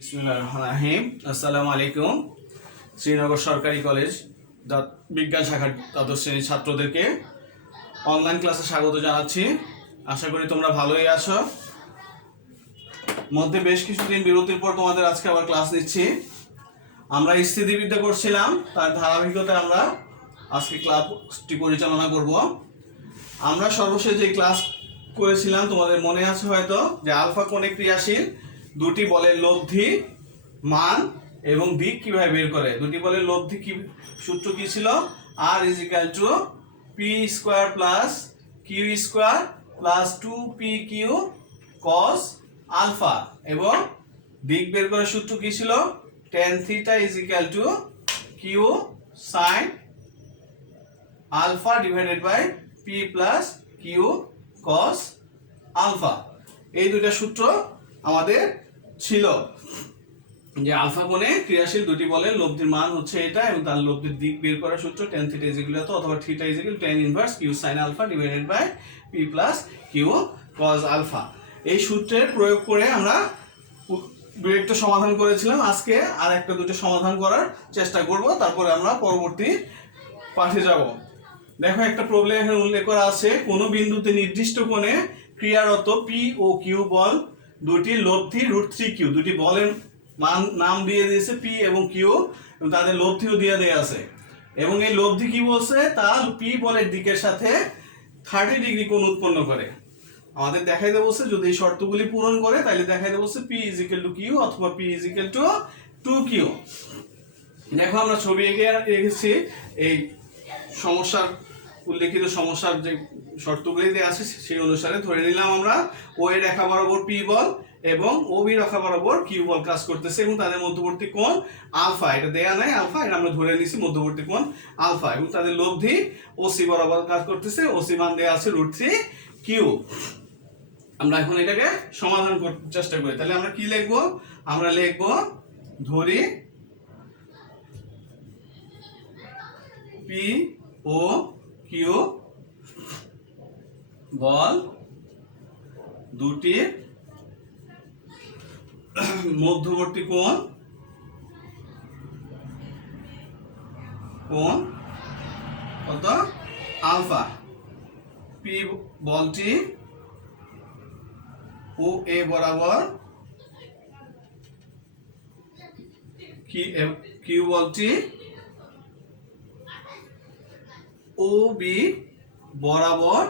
বিসমিল্লাহির রহমানির রহিম। আসসালামু আলাইকুম। শ্রীনগর সরকারি কলেজ বিজ্ঞান শাখার দ্বাদশ শ্রেণীর ছাত্রদেরকে অনলাইন ক্লাসে স্বাগত জানাচ্ছি। আশা করি তোমরা ভালোই আছো। মধ্যে বেশ কিছুদিন বিরতির পর তোমাদের আজকে আবার ক্লাস নিচ্ছি। আমরা স্থিতিবিদ্যা করছিলাম, তার ধারাবাহিকতায় আমরা আজকে ক্লাসটি পরিচালনা করব। আমরা সর্বশেষ যে ক্লাস করেছিলাম তোমাদের মনে আছে হয়তো, যে আলফা কোণে ক্রিয়াশীল দুটি বলের লব্ধি, মান এবং দিক কিভাবে বের করে। দুটি বলের লব্ধি কি সূত্র কি ছিল? R is equal to P square plus Q square plus 2pq cos alpha, এবং দিক বের করার সূত্র কি ছিল? tan theta is equal to Q sine alpha divided by P plus Q cos alpha. এই দুটো সূত্র আমাদের ছিল, যে আলফা কোণে ক্রিয়াশীল দুটি বলের লব্ধির মান হচ্ছে এটা, এবং তার লব্ধির দিক বের করার সূত্র tan theta is equal to অথবা theta is equal tan inverse Q sine alpha divided by P plus Q cos alpha. এই সূত্রের প্রয়োগ করে আমরা একটা সমাধান করেছিলাম। আজকে আর একটা দুটো সমাধান করার চেষ্টা করব, তারপরে আমরা পরবর্তী পাঠে যাব। দেখো, একটা প্রবলেম এখানে উল্লেখ করা আছে। কোনো বিন্দুতে নির্দিষ্ট কোণে ক্রিয়ারত পি ও কিউ বল দুটির লব্ধি √3q। দুটি বলের মান নাম দিয়ে দিয়েছে পি এবং কিউ, এবং তাদের লব্ধিও দিয়ে দেয়া আছে। এবং এই লব্ধি কি বলছে? তা পি বলের দিকের সাথে 30 ডিগ্রি কোণ উৎপন্ন করে। আমাদের দেখাইতে বলছে যদি এই শর্তগুলি পূরণ করে, তাহলে দেখাইতে বলছে P is equal to Q অথবা P is equal to 2q। দেখো, আমরা ছবি এঁকে রেখেছি। এই সমস্যার উল্লেখিত সমস্যার যে শর্তগুলি দেওয়া আছে সেই অনুসারে ধরে নিলাম আমরা ও এর রেখা বরাবর পি বল এবং ও বি রেখা বরাবর কিউ বল কাজ করতেছে, এবং তাদের মধ্যবর্তী কোণ আলফা। এটা দেয়া নাই আলফা, এটা আমরা ধরে নিছি মধ্যবর্তী কোণ আলফা, এবং তাদের লব্ধি ওসি বরাবর কাজ করতেছে। ওসি মান দেয়া আছে √3q। আমরা এখন এটাকে সমাধান করতে চেষ্টা করি। তাহলে আমরা কি লিখবো? আমরা লিখবো, ধরি পি ও কিউ বল দুটির মধ্যবর্তী কোণ কত? আলফা। পি বলটি ও এ বরাবর, কিউ বলটি ও বি বরাবর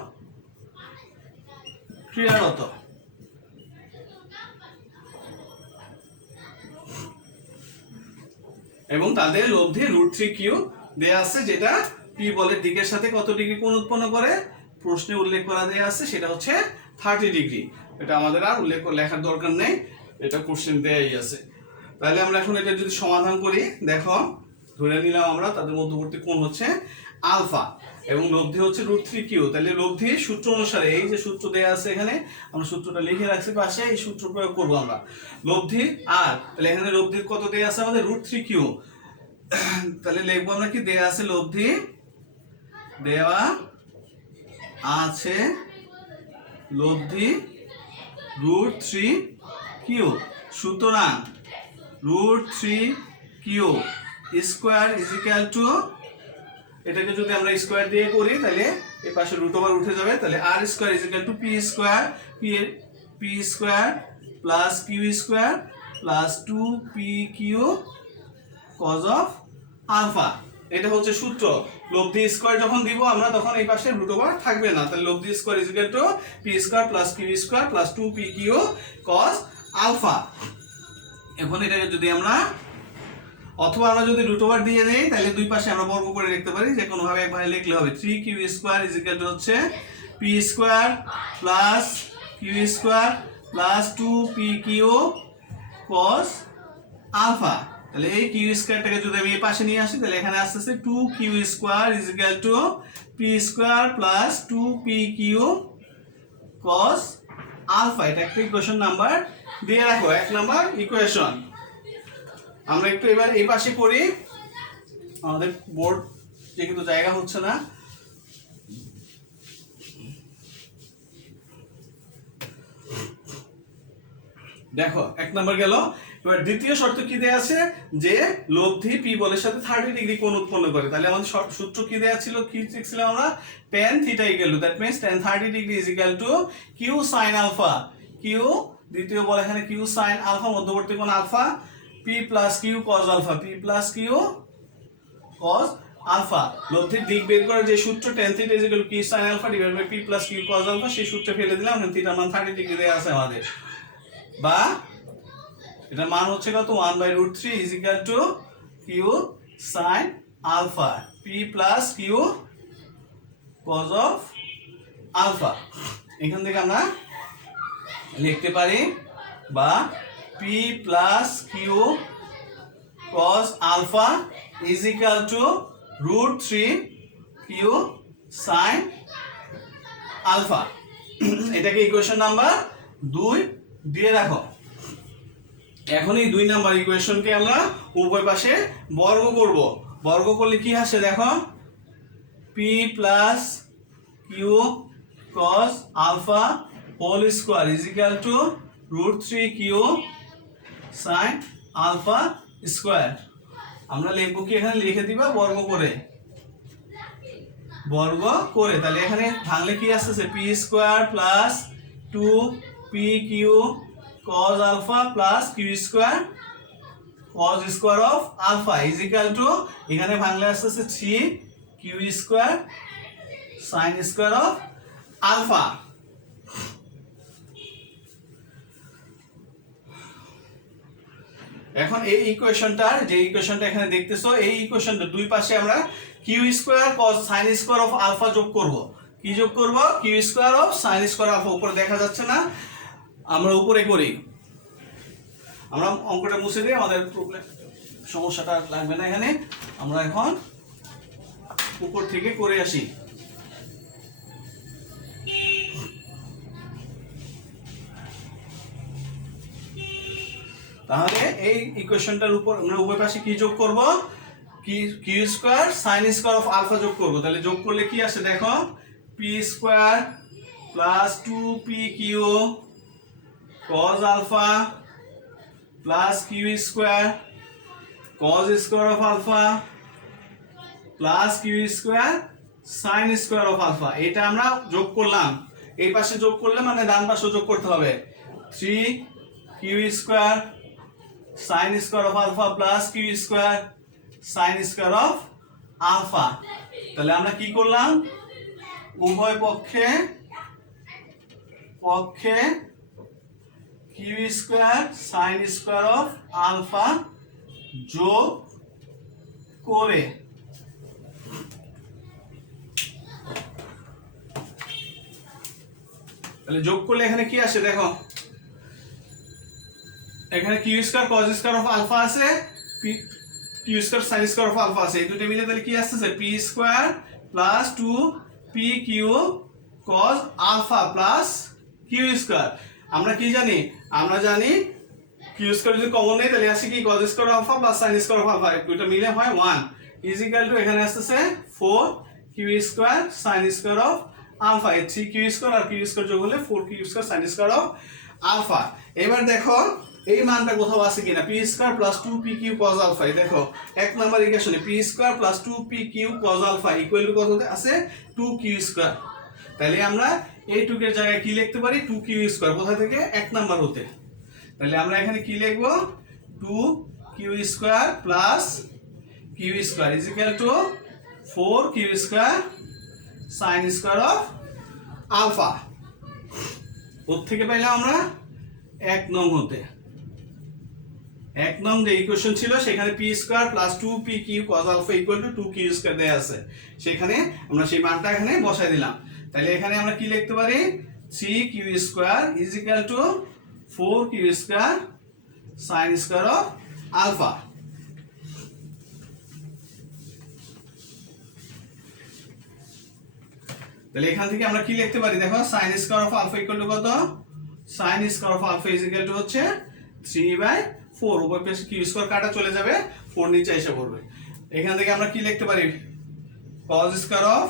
ক্রিয়ারত। এবং তাদের লব্ধি √3q দেয়া আছে, যেটা পি বলের দিকের সাথে কত ডিগ্রি কোণ উৎপন্ন করে প্রশ্নে উল্লেখ করা দেয়া আছে, সেটা হচ্ছে 30 ডিগ্রি। এটা আমাদের আর উল্লেখ করে লেখার দরকার নেই, এটা কোশ্চেন দেয়াই আছে। তাহলে আমরা এখন এটা যদি সমাধান করি, দেখো ধরে নিলাম আমরা তাদের মধ্যবর্তী কোণ হচ্ছে আলফা এবং লব্ধি হচ্ছে √3q। তাহলে লব্ধি সূত্র অনুসারে, এই যে সূত্র দেয়া আছে এখানে, আমরা সূত্রটা লিখে রাখছি পাশে, এই সূত্র প্রয়োগ করব আমরা। লব্ধি আর, তাহলে এখানে লব্ধির কত দেয়া আছে আমাদের? √3q। তাহলে লিখবো আমরা কি দেয়া আছে? লব্ধি দেওয়া আছে, লব্ধি √3q। সুতরাং √3q square is equal two, এটাকে যদি আমরা স্কয়ার দিয়ে করি তাহলে এই পাশে √ওভার উঠে যাবে। তাহলে R square is equal to P square, P square plus Q square plus 2pq cos of alpha. এটা হচ্ছে সূত্র। লব্ধি স্কয়ার যখন দিব আমরা, তখন এই পাশে √ওভার থাকবে না। তাহলে লব্ধি square is equal to P square plus Q square plus 2pq cos alpha. এখন এটাকে যদি আমরা, অথবা আমরা যদি √ওভার দিয়ে দেই, তাহলে দুই পাশে আমরা বর্গ করে লিখতে পারি, যে কোনো ভাবে একবারে লিখলে হবে। 3q square is equal to হচ্ছে P square plus Q square plus 2pq cos alpha. তাহলে এই কিউ স্কয়ারটাকে যদি আমি এই পাশে নিয়ে আসি, তাহলে এখানে আসতেছে 2q square is equal to P square plus 2pq cos alpha. এটা একটা ইকুয়েশন নাম্বার দিয়ে রাখো, 1 নাম্বার ইকুয়েশন। আমরা একটু এবার এই পাশে করি, আমাদের বোর্ড যে কিন্তু জায়গা হচ্ছে না। দেখো 1 নাম্বার গেল। এবার দ্বিতীয় শর্ত কি দেয়া আছে যে লব্ধি পি বলের সাথে 30 ডিগ্রি কোণ উৎপন্ন করে। তাহলে আমাদের সূত্র কি দেয়া ছিল, কি লিখছিলাম আমরা, tan theta equal to, that means tan 30 degree is equal to Q sine alpha, Q দ্বিতীয় বল এখানে কিউ সাইন আলফা, মধ্যবর্তী কোণ alpha, P plus Q cos alpha, P plus Q cos alpha. লব্ধির দিক বের করার যে সূত্র tan theta is equal to Q sine alpha divide by P plus Q cos alpha, সেই সূত্রে ফেলে দিলাম। এখানে থিটার মান 30 ডিগ্রি দেয়া আছে আমাদের, বা এটার মান হচ্ছে কত, 1/√3 is equal to Q sine alpha, P plus Q cos of alpha. এখান থেকে আমরা লিখতে পারি, বা p plus Q cos alpha is equal to √3 q sine alpha. এটাকে ইকুয়েশন নাম্বার 2 দিয়ে রাখো। এখন এই 2 নাম্বার ইকুয়েশনকে আমরা উভয় পাশে বর্গ করব। বর্গ করলে কি আসে দেখো, p plus Q cos alpha whole square is equal to √3 q sine alpha square. আমরা লিখবো কি, এখানে লিখে দিবা বর্গ করে, বর্গ করে। তাহলে এখানে ভাঙলে কি আসছে, p square plus 2 p q cos alpha plus Q square cos square of alpha is equal to, এখানে ভাঙলে আসছে 3 q square sine square of alpha. এখন এই ইকুয়েশনটার, যে ইকুয়েশনটা এখানে দেখতেছো, এই ইকুয়েশনটা দুই পাশে আমরা q square cos sine square of alpha যোগ করব। কি যোগ করব, q square of sine square alpha. উপরে দেখা যাচ্ছে না, আমরা উপরে করি। আমরা অঙ্কটা মুছে দিই, আমাদের প্রবলেম সমস্যাটা লাগবে না এখানে। আমরা এখন উপর থেকে করে আসি। তাহলে এই ইকুয়েশনটার উপর আমরা উভয় পাশে কি যোগ করব, q square sine square of alpha যোগ করব। তাহলে যোগ করলে কি আসে দেখো, p square plus 2p q cos alpha plus Q square cos square of alpha plus Q square sine square of alpha. এটা আমরা যোগ করলাম, এই পাশে যোগ করলে মানে ডান পাশে যোগ করতে হবে। 3 q square sine square of alpha plus Q square sine square of alpha. তাহলে আমরা কি করলাম, উভয় পক্ষে q square sine square of alpha যোগ করে তাহলে যোগ করলে এখানে কি আসে দেখো, এখানে Q square cos square of alpha আছে, Q square sin square of alpha আছে। এই দুটো মিলে তাহলে কি আসছে, P square plus 2p q cos alpha plus Q square. আমরা কি জানি, আমরা জানি কিউ স্কয়ার যদি কমন নেই তাহলে আসে কি cos square of alpha plus sin square of alpha, দুটো মিলে হয় 1 ইজ ইকুয়াল টু, এখানে আসছে 4 q square sin square of alpha. এই 3 কিউ স্কয়ার আর কিউ স্কয়ার যোগ হলে 4 q square sin square of alpha. এবার দেখো এই মানটা কোথাও আছে কিনা, p square plus 2p q cos alpha. দেখো এক নাম্বার ইকুয়েশনে p square plus 2p q cos alpha equal to কত আছে, 2q স্কয়ার। তাহলে আমরা এই টুকের জায়গায় কি লিখতে পারি, 2q স্কয়ার। কোথা থেকে, এক নাম্বার হতে। তাহলে আমরা এখানে কি লিখব, 2q square plus q square is equal to 4q square sin square of alpha. ওর থেকে পাইলাম আমরা এক নং হতে। এক নং যে ইকুয়েশন ছিল সেখানে p square plus 2p q cos alpha equal to 2q square দেয়া আছে, সেখানে আমরা সেই মানটা এখানে বসাই দিলাম। তাহলে এখানে আমরা কি লিখতে পারি, 3q square is equal to 4q square sin square of alpha. তাহলে এখান থেকে আমরা কি লিখতে পারি দেখো, sin square of alpha equal to কত, sin square of alpha is equal to হচ্ছে 3/4। উপর পাশে কিউ স্কয়ার কাটা চলে যাবে, 4 নিচে এসে পড়বে। এখান থেকে আমরা কি লিখতে পারি, cos square of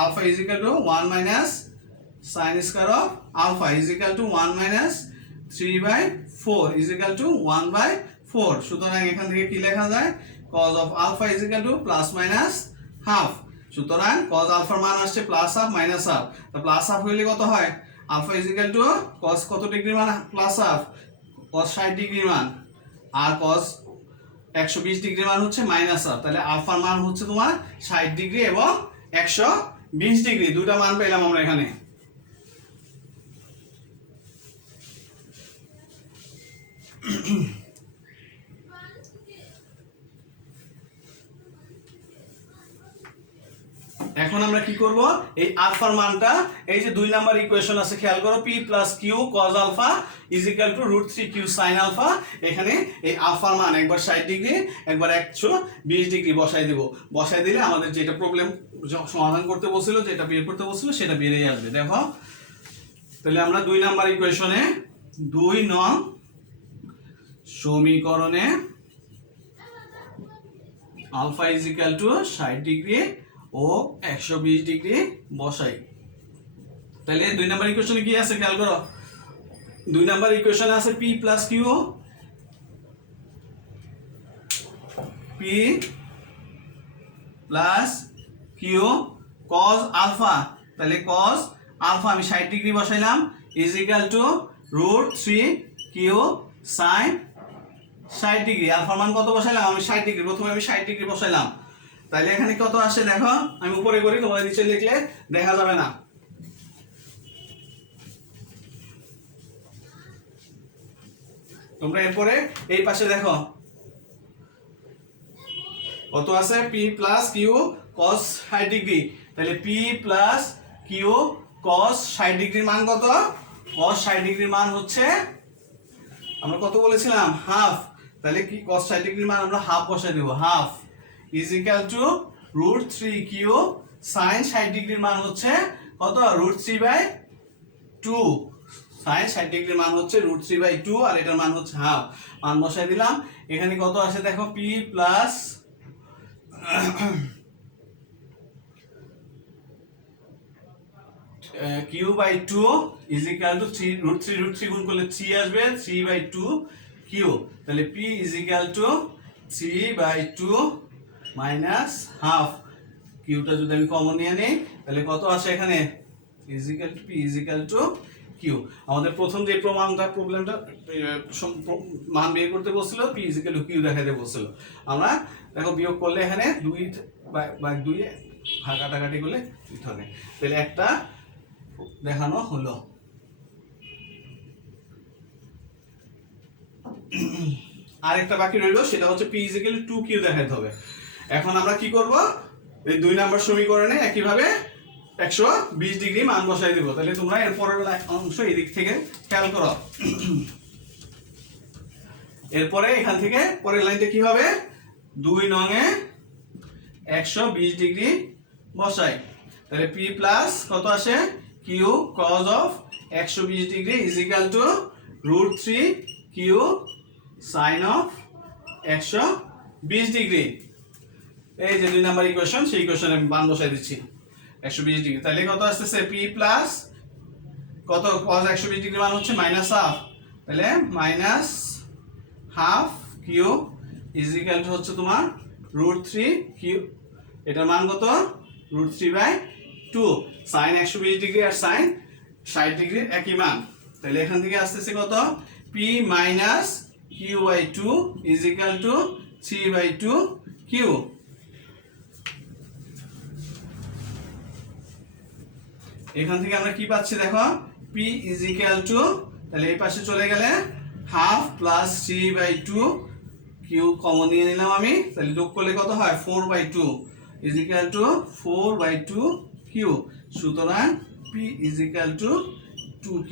alpha is equal to 1 minus sin square of alpha is equal to 1 minus 3/4 is equal to 1/4। সুতরাং এখান থেকে কি লেখা যায় cos of alpha is equal to plus minus half. সুতরাং cos আলফার মান আসছে প্লাস হাফ মাইনাস হাফ, তো প্লাস হাফ হইলে কত হয় alpha is equal to cos কত ডিগ্রি মান প্লাস হাফ cos 60 ডিগ্রি মান, আর cos 120 ডিগ্রি মান হচ্ছে মাইনাস হাফ। তাহলে আলফার মান হচ্ছে তোমার 60 ডিগ্রি এবং 120 ডিগ্রি, দুটো মান পেলাম আমরা এখানে। এখন আমরা কি করব এই আলফার মানটা এই যে 2 নাম্বার ইকুয়েশন আছে খেয়াল করো p + q cos alpha = √3q sin alpha. এখানে এই আলফার মান একবার 60 ডিগ্রি একবার 120 ডিগ্রি বসাই দেব, বসাই দিলে আমাদের যেটা প্রবলেম সমাধান করতে বলছিল যেটা বের করতে বলছিল সেটা বেরিয়ে আসবে। দেখো তাহলে আমরা 2 নাম্বার ইকুয়েশনে 2 নং সমীকরণে আলফা = 60 ডিগ্রি ও 120 ডিগ্রি বসাই। তাহলে 2 নাম্বার ইকুয়েশনে কি আছে খেয়াল করো, 2 নাম্বার ইকুয়েশনে আছে p + q, p + q cos alpha. তাহলে cos আলফা আমি 60 ডিগ্রি বসাইলাম = √3q sin 60 ডিগ্রি। আলফার মান কত বসাইলাম আমি 60 ডিগ্রি, প্রথমে আমি 60 ডিগ্রি বসাইলাম। তাহলে এখানে কত আসে দেখো, আমি উপরে করি তোমরা নিচে লিখলে দেখা যাবে না। তোমরা এরপরে এই পাশে দেখো কত আছে p + q cos 60 ডিগ্রি। তাহলে p + q cos 60 ডিগ্রির মান কত, cos 60 ডিগ্রির মান হচ্ছে আমরা কত বলেছিলাম হাফ। তাহলে কি cos 60 ডিগ্রির মান আমরা হাফ বসাই দেব, half is equal to √3q sin 60 ডিগ্রির মান হচ্ছে কত √3/2। sin 60 ডিগ্রির মান হচ্ছে √3/2 আর এটার মান হচ্ছে হাফ। মান বসাই দিলাম। এখানে কত আসে দেখো p plus q/2 is equal to 3 গুণ করলে 3 আসবে 3/2q। তাহলে p is equal to 3/2 minus half. কিউটা যদি আমি কমন নিয়ে নেই তাহলে কত আসে এখানে p = q। আমাদের প্রথম যে প্রবলেমটা মান বের করতে বলছিল p = q দেখাতে বলছিল। আমরা দেখো বিয়োগ করলে এখানে 2/2 কাটাকাটি করলে ঠিক হবে। তাহলে একটা দেখানো হলো। আরেকটা বাকি রইলো সেটা হচ্ছে p = 2q দেখাতে হবে। এখন আমরা কি করব এই 2 নাম্বার সমীকরণে একইভাবে 120 ডিগ্রি মান বসাই দেব। তাহলে তোমরা এর পরের অংশ এই দিক থেকে খেয়াল করো। এরপরে এখান থেকে পরের লাইনটা কি হবে 2 নং এ 120 ডিগ্রি বসাই। তাহলে p প্লাস কত আসে q cos of 120 degree is equal to √3q sin of 120 degree. এই যে 2 নাম্বার ইকুয়েশন সেই ইকুয়েশনে আমি মান বসাই দিচ্ছি 120 ডিগ্রি। তাহলে কত আসছে p প্লাস কত cos 120 ডিগ্রি মান হচ্ছে মাইনাস হাফ। তাহলে minus half q is equal to হচ্ছে তোমার √3q, এটার মান কত √3/2। sin 120 ডিগ্রি আর sin 60 ডিগ্রি একই মান। তাহলে এখান থেকে আসছে কত p - q/2 is equal two 3/2q। এখান থেকে আমরা কি পাচ্ছি দেখো p ইজ ইকুয়াল টু, তাহলে এই পাশে চলে গেলে হাফ প্লাস 3/2 q কমন নিয়ে নিলাম আমি। তাহলে যোগ করলে কত হয় 4/2 ইজ ইকুয়াল টু 4/2q। সুতরাং p is equal to 2q।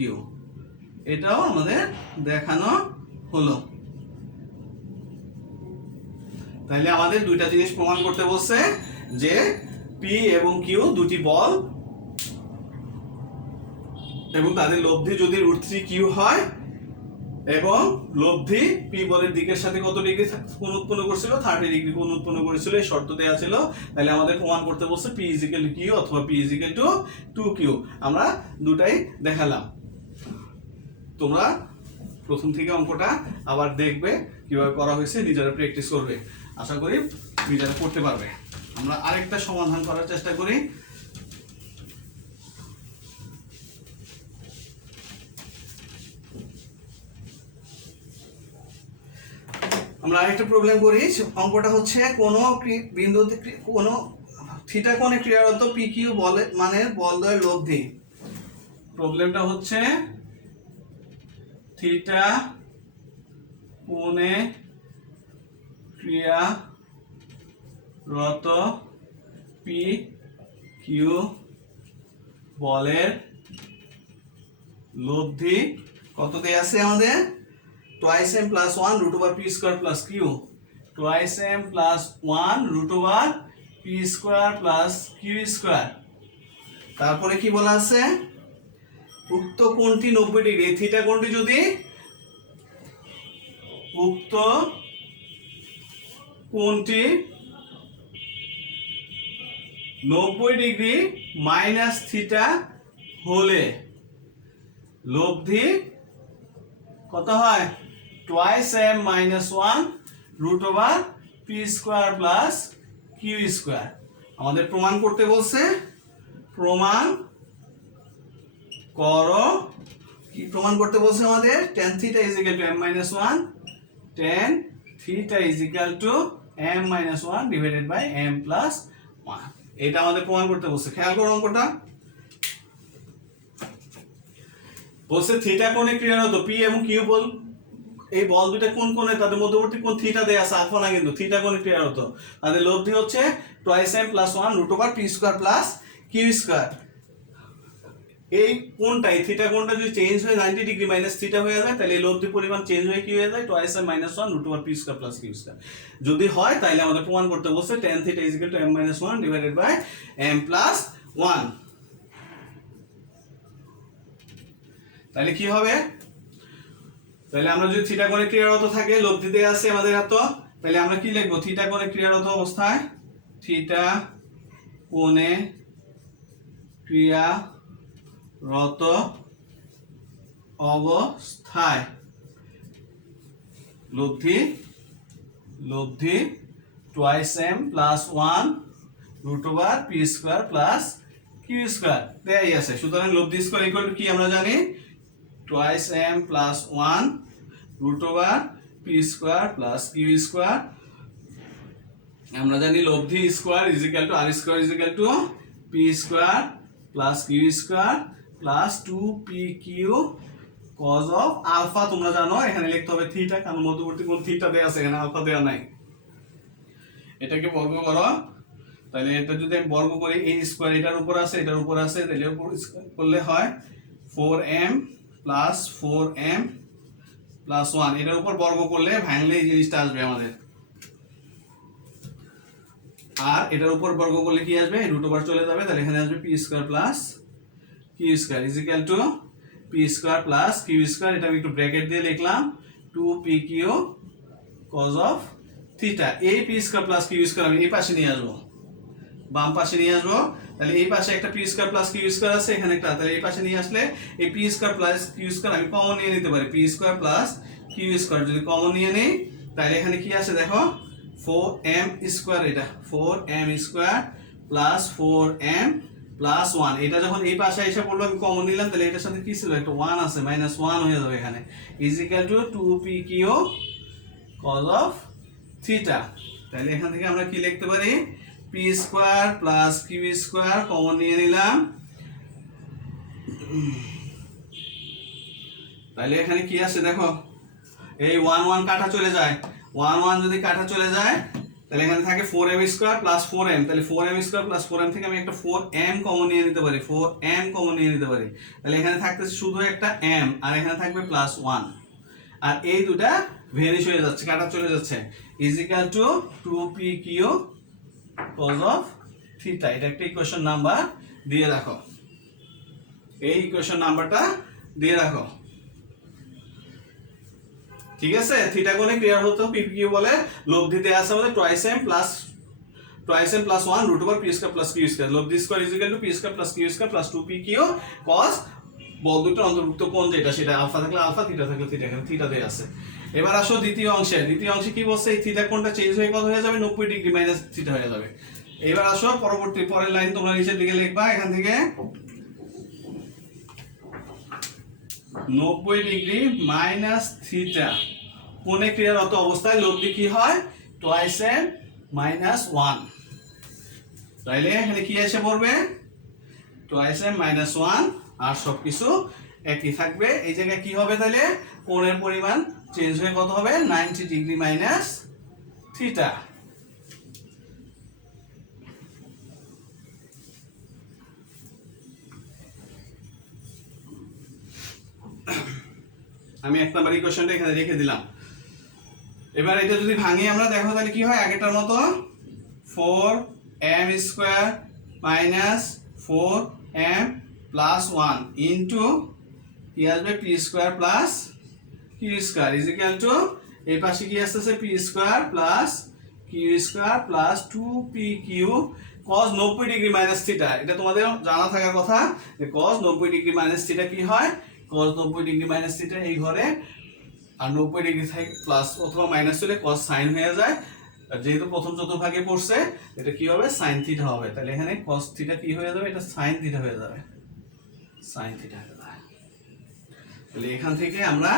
এটাও আমাদের দেখানো হলো। তাহলে আমাদের দুইটা জিনিস প্রমাণ করতে বলছে যে p এবং q দুটি বল এবং তাদের লব্ধি যদি √3q হয় এবং লব্ধি p বলের দিকের সাথে কত ডিগ্রি কোণ উৎপন্ন করেছিল 30 ডিগ্রি কোণ উৎপন্ন করেছিল, এই শর্ত দেওয়া ছিল। তাহলে আমাদের প্রমাণ করতে বলছে p = q অথবা p = 2q। আমরা দুটাই দেখালাম। তোমরা প্রথম থেকে অঙ্কটা আবার দেখবে কিভাবে করা হয়েছে, নিজেরা প্র্যাকটিস করবে, আশা করি নিজেরা করতে পারবে। আমরা আরেকটা সমাধান করার চেষ্টা করি। আমরা আরেকটা প্রবলেম করি। অঙ্কটা হচ্ছে কোনো বিন্দুতে কোনো থিটা কোণে ক্রিয়ারত পি কিউ বলে মানে বলদ্বয়ের লব্ধি। প্রবলেমটা হচ্ছে থিটা কোণে ক্রিয়ারত পি কিউ বলের লব্ধি কত দেয়া আছে আমাদের? twice m plus 1 root over p square plus q, twice m plus 1 root over p square plus q square। তারপরে কি বলা আছে? উক্ত কোণটি 90 ডিগ্রি, থিটা কোণটি যদি উক্ত কোণটি 90 ডিগ্রি মাইনাস থিটা হলে লব্ধি কত হয়? twice m minus 1 root over p square plus q square। আমাদের প্রমাণ করতে বলছে, প্রমাণ করো। কি প্রমাণ করতে বলছে আমাদের? tan theta is equal to m minus 1, tan theta is equal to m minus 1 divided by m plus 1। এটা আমাদের প্রমাণ করতে বলছে। খেয়াল করো অঙ্কটা বলছে থিটা কোণে ক্রিয়ারত পি এবং কিউ বল, এই বল দুইটা কোন কোণে, তাদের মধ্যবর্তী কোণ থিটা দেয়া আছে, আলফা না, কিন্তু থিটা কোণে ক্রিয়ারত। তাদের লব্ধি হচ্ছে twice m plus 1 root over p square plus q square। এই কোণটাই থিটা কোণটা যদি চেঞ্জ হয়ে 90 ডিগ্রি মাইনাস থিটা হয়ে যায়, তাহলে এই লব্ধি পরিমাণ চেঞ্জ হয়ে কি হয়ে যায়? twice m minus 1 root over p square plus q square। যদি হয় তাহলে আমাদের প্রমাণ করতে বলছে tan theta is equal to m minus 1 divided by m plus 1। তাহলে কি হবে? তাহলে আমরা যদি থিটা কোণে ক্রিয়ারত থাকে, লব্ধি দেয়া আছে আমাদের হাত, তাহলে আমরা কি লিখব? থিটা কোণে ক্রিয়ারত অবস্থায়, থিটা কোণে ক্রিয়ারত অবস্থায় লব্ধি twice m plus 1 root over p square plus q square দেয়াই আছে। সুতরাং লব্ধি স্কয়ার ইকুয়াল টু কি আমরা জানি? twice m plus 1 root over p square plus q square। আমরা জানি লব্ধি square is equal two r square is equal to p square plus q square plus 2pq cos of alpha। তোমরা জানো এখানে লিখতে হবে থিটা, কারণ মধ্যবর্তী কোণ থিটা দেয়া আছে, এখানে আলফা দেয়া নাই। এটাকে বর্গ করো, তাহলে এটা যদি আমি বর্গ করি, a স্কয়ার এটার উপর আছে, এটার উপর আছে, তাহলে উপর স্কয়ার করলে হয় 4m plus 4m plus 1। এটার উপর বর্গ করলে ভাঙলে এই জিনিসটা আসবে আমাদের, আর এটার উপর বর্গ করলে কি আসবে? রুট ওভার চলে যাবে, তাহলে এখানে আসবে p square plus q square is equal to p square plus q square. এটা আমি একটু ব্র্যাকেট দিয়ে লিখলাম 2pq cos of থিটা। এই p square plus q square আমি এই পাশে নিয়ে আসবো, বাম পাশে নিয়ে আসবো। তাহলে এই পাশে একটা p square plus q square আছে, এখানে একটা, তাহলে এই পাশে নিয়ে আসলে এই p square plus q square আমি কমন নিয়ে নিতে পারি। p square plus q square যদি কমন নিয়ে নেই, তাহলে এখানে কি আছে দেখো? 4m স্কয়ার, এটা 4m square plus 4m plus 1। এটা যখন এই পাশে এসে পড়লো আমি কমন নিলাম, তাহলে এটার সাথে কি ছিল? একটা 1 আছে, মাইনাস 1 হয়ে যাবে এখানে, is equal to 2pq cos of theta. তাহলে এখান থেকে আমরা কি লিখতে পারি? p square plus q square common নিয়ে নিলাম, তাহলে এখানে কি আছে দেখো? এই 1 1 কাটা চলে যায়, 1 1 যদি কাটা চলে যায়, তাহলে এখানে থাকে 4m স্কয়ার প্লাস 4m। তাহলে 4m স্কয়ার প্লাস 4m থেকে আমি একটা 4m কমন নিয়ে নিতে পারি, 4m কমন নিয়ে নিতে পারি। তাহলে এখানে থাকতেছে শুধু একটা m, আর এখানে থাকবে প্লাস 1, আর এই দুটা ভ্যানিশ হয়ে যাচ্ছে, কাটা চলে যাচ্ছে, is equal to 2pq cos of theta. এটা একটা ইকুয়েশন নাম্বার দিয়ে রাখো, এই ইকুয়েশন নাম্বারটা দিয়ে রাখো, ঠিক আছে? থিটা কোণে ক্রিয়া হতো pq বলে লব্ধিতে আছে আমাদের twice m plus 1 root over p square plus q square। লব্ধি square is equal to p square plus q square plus 2pq cos বল দুটোর অন্তর্ভুক্ত কোণ যেটা সেটা আলফা থাকলে আলফা, থিটা থাকলে থিটা, এখানে থিটা দেয়া আছে। এবার আসো দ্বিতীয় অংশে। দ্বিতীয় অংশে কি বলছে, এই থিটা কোণটা চেঞ্জ হয়ে কত হয়ে যাবে, 90 ডিগ্রি মাইনাস থিটা হয়ে যাবে। এবার আসো পরের লাইন তোমরা নিচের দিকে লিখবা, এখান থেকে 90 ডিগ্রি মাইনাস থিটা কোণে ক্রিয়ারত অবস্থায় লব্ধি কি হয়, টুয়াইস এম মাইনাস 1। তাইলে এখানে কি এসে পড়বে, টুয়াইস এম মাইনাস 1, আর সবকিছু একই থাকবে। এই জায়গায় কি হবে তাহলে, কোণের পরিমাণ চেঞ্জ হয়ে কত হবে, 90 ডিগ্রি মাইনাস থিটা। আমি 1 নম্বর ইকুয়েশনটা এখানে রেখে দিলাম। এবার এটা যদি ভাঙি আমরা, দেখো তাহলে কি হয়, আগেরটার মতো 4m square minus 4m plus 1 into কি আসবে, p square plus q square is equal two, এই পাশে কি আসতেছে, p square plus q square plus 2pq cos 90 degree minus theta. এটা তোমাদের জানা থাকার কথা যে cos 90 ডিগ্রি মাইনাস থিটা কি হয়, cos 90 ডিগ্রি মাইনাস থিটা এই ঘরে, আর 90 ডিগ্রি থেকে প্লাস অথবা মাইনাস হলে cos সাইন হয়ে যায়। আর যেহেতু প্রথম চতুর্ভাগে পড়ছে, এটা কি হবে, সাইন থিটা হবে। তাহলে এখানে cos থিটা কি হয়ে যাবে, এটা সাইন থিটা হয়ে যাবে, সাইন থিটা হয়ে যাবে। তাহলে এখান থেকে আমরা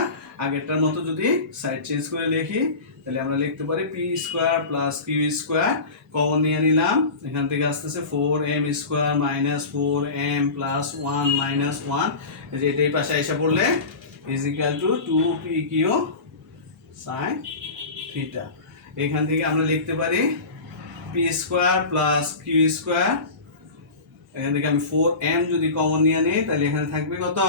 আগেরটার মতো যদি সাইড চেঞ্জ করে লিখি, তাহলে আমরা লিখতে পারি p square plus q square, common নিয়ে নিলাম, এখান থেকে আসতেছে 4m square minus 4m plus 1 minus 1, এই যে এটাই পাশে এসে পড়লে is equal to 2pq sin theta. এখান থেকে আমরা লিখতে পারি p square plus q square, এখান থেকে আমি 4m যদি কমন নিয়ে নিই, তাহলে এখানে থাকবে কত,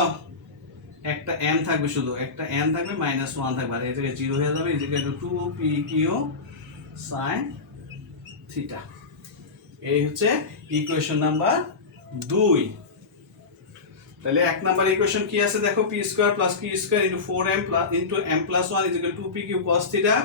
একটা m থাকবে, শুধু একটা m থাকবে, মাইনাস 1 থাকবে, আর এই জায়গায় 0 হয়ে যাবে, is equal to 2pq sin theta. এই হচ্ছে ইকুয়েশন নাম্বার 2। তাহলে 1 নাম্বার ইকুয়েশন কি আছে দেখো, p square plus q square into 4m into m plus 1 is equal to 2pq cos theta.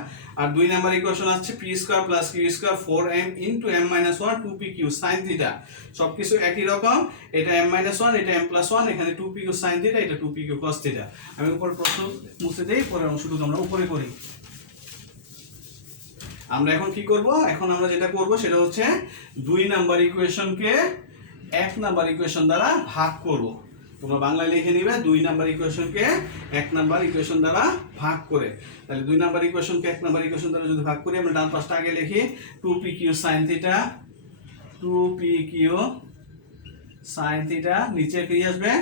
আর 2 নাম্বার ইকুয়েশন আছে p square plus q square 4m into m minus 1 2pq sin theta. সবকিছু একই রকম, এটা m minus 1, এটা m plus 1, এখানে 2pq sin theta, এটা 2pq cos theta. আমি উপরে প্রশ্ন মুছে দেই, পরের অংশটুকু আমরা উপরে করি। আমরা এখন কি করব, এখন আমরা যেটা করব সেটা হচ্ছে 2 নাম্বার ইকুয়েশনকে 1 নাম্বার ইকুয়েশন দ্বারা ভাগ করব। তোমরা বাংলায় লিখে নিবে 2 নাম্বার ইকুয়েশনকে 1 নাম্বার ইকুয়েশন দ্বারা ভাগ করে। তাহলে 2 নাম্বার ইকুয়েশনকে 1 নাম্বার ইকুয়েশন দ্বারা যদি ভাগ করি, আমরা ডান পাশটা আগে লিখি 2pq sin theta, 2pq sin theta, নিচে কি আসবে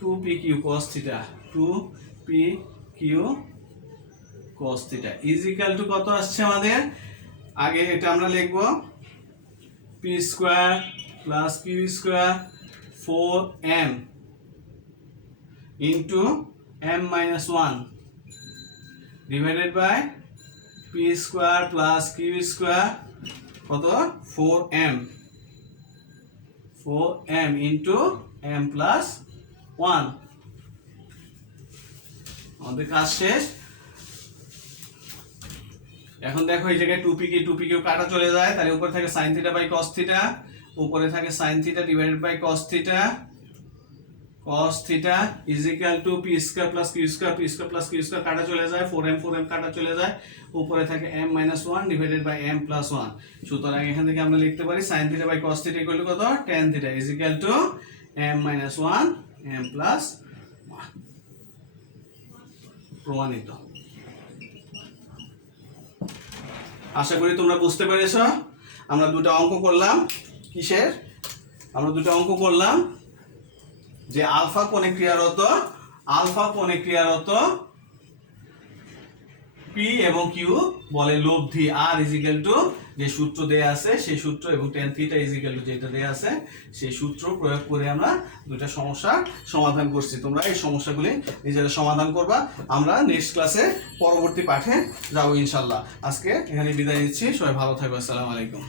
2pq cos theta, 2pq cos theta is equal to কত আসছে আমাদের, আগে এটা আমরা লিখব p square plus q square 4m into m minus 1 divided by p square plus q square কত 4m into m plus 1। আমাদের কাজ শেষ। এখন দেখো এই জায়গায় 2pq কাটা চলে যায়, তাহলে উপরে থাকে sin theta by cos theta, উপরে থাকে sin theta divided by cos theta, cos theta is equal to p square plus q square, p square plus q square কাটা চলে যায়, 4m কাটা চলে যায়, উপরে থাকে m minus 1 divided by m plus 1। সুতরাং এখান থেকে আমরা লিখতে পারি sin theta by cos theta equal to কত, tan theta is equal to m minus 1 m plus 1। প্রমাণিত। আশা করি তোমরা বুঝতে পেরেছো। আমরা দুটো অঙ্ক করলাম, কিসের, আমরা দুটো অঙ্ক করলাম যে আলফা কোণে ক্রিয়ারত p এবং q বলে লব্ধি r ইজ ইকুয়াল টু যে সূত্র দেয়া আছে সেই সূত্র, এবং tan theta is equal two যেটা দেয়া আছে সেই সূত্র প্রয়োগ করে আমরা দুটো সমস্যার সমাধান করছি। তোমরা এই সমস্যাগুলি নিজেরা সমাধান করবা। আমরা নেক্সট ক্লাসে পরবর্তী পাঠে যাব ইনশাআল্লাহ। আজকে এখানে বিদায় নিচ্ছি, সবাই ভালো থাকবে, আসসালামু আলাইকুম।